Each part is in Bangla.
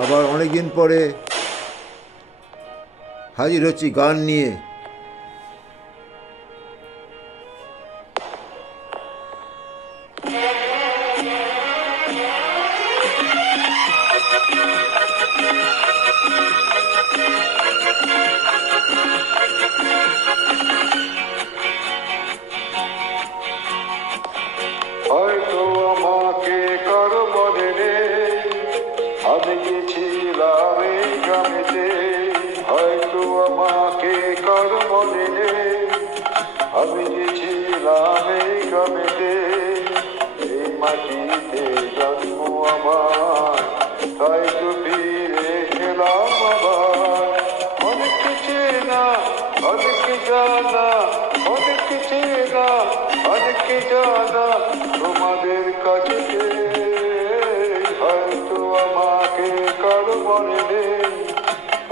আবার অনেকদিন পরে হাজির হচ্ছি গান নিয়ে। হয়তো আমাকে কারো মনে নেই, আমি গেছিলাম এই গ্রামেতে। হয়তো আমাকে কারো মনে নেই, আমি গেছিলাম এই গ্রামেতে। এই মাটিতে জন্ম আমার, তাই তো ফিরে এলাম আবার। অনেক চেনা, অনেক জানা, অনেক চেনা, অনেক জানা তোমাদের কাছে। হয়তো আমাকে কারো মনে নেই,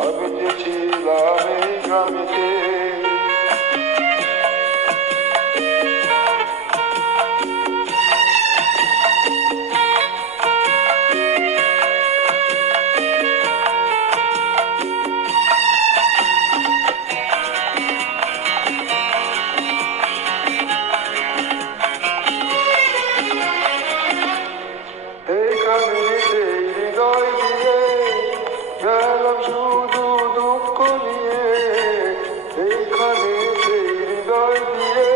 আমি যে ছিলাম এই গ্রামেতে। এইখানে সেই হৃদয় দিয়ে গেলাম শুধু দুঃখ নিয়ে। এইখানে সেই হৃদয় দিয়ে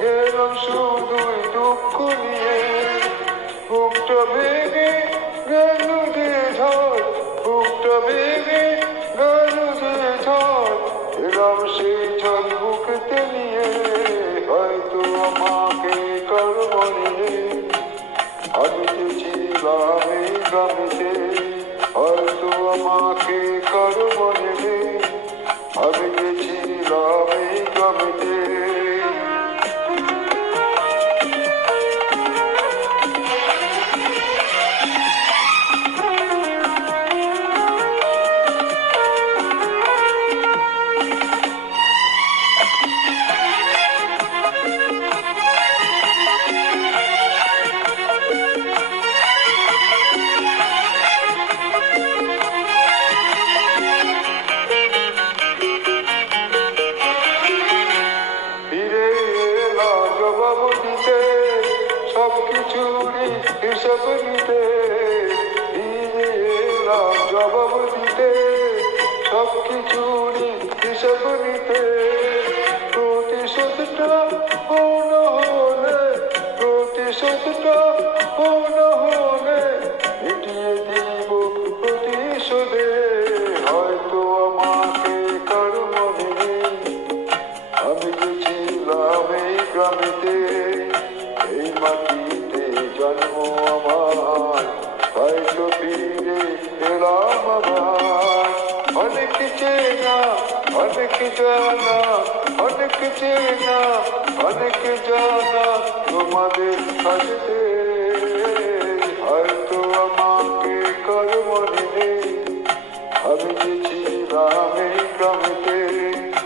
গেলাম শুধুই দুঃখ নিয়ে। বুকটা ভেঙে গেল যে ঝড়, বুকটা ভেঙে গেল যে ঝড়, এলাম সেই ঝড় বুকেতে নিয়ে। হয়তো আমাকে কারো মনে নেই, আমি যে ছিলাম এই গ্রামেতে। হয়তো আমাকে কারো মনে নেই, আমি যে ছিলাম এই গ্রামেতে। ফিরে এলাম জবাব দিতে, সব কিছুরই হিসাব নিতে। ফিরে এলাম জবাব দিতে, সব কিছুরই হিসাব নিতে। প্রতিশোধটা পূর্ণ হলে, প্রতিশোধটা পূর্ণ হলে মিটিয়ে দিব প্রতিশোধে। হয়তো আমাকে কারো মনে নেই, আমি যে ছিলাম এই গ্রামেতে। এই মাটিতে জন্ম আমার, তাই তো ফিরে এলাম আবার। অনেক চেনা, অনেক জানা, অনেক চেনা, অনেক জানা তোমাদের কাছে। হয়তো আমাকে কারো মনে নেই, আমি যে ছিলাম এই গ্রামেতে।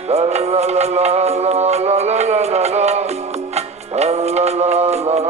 লা লা লা লা লা লা লা লা লা লা লা লা লা লা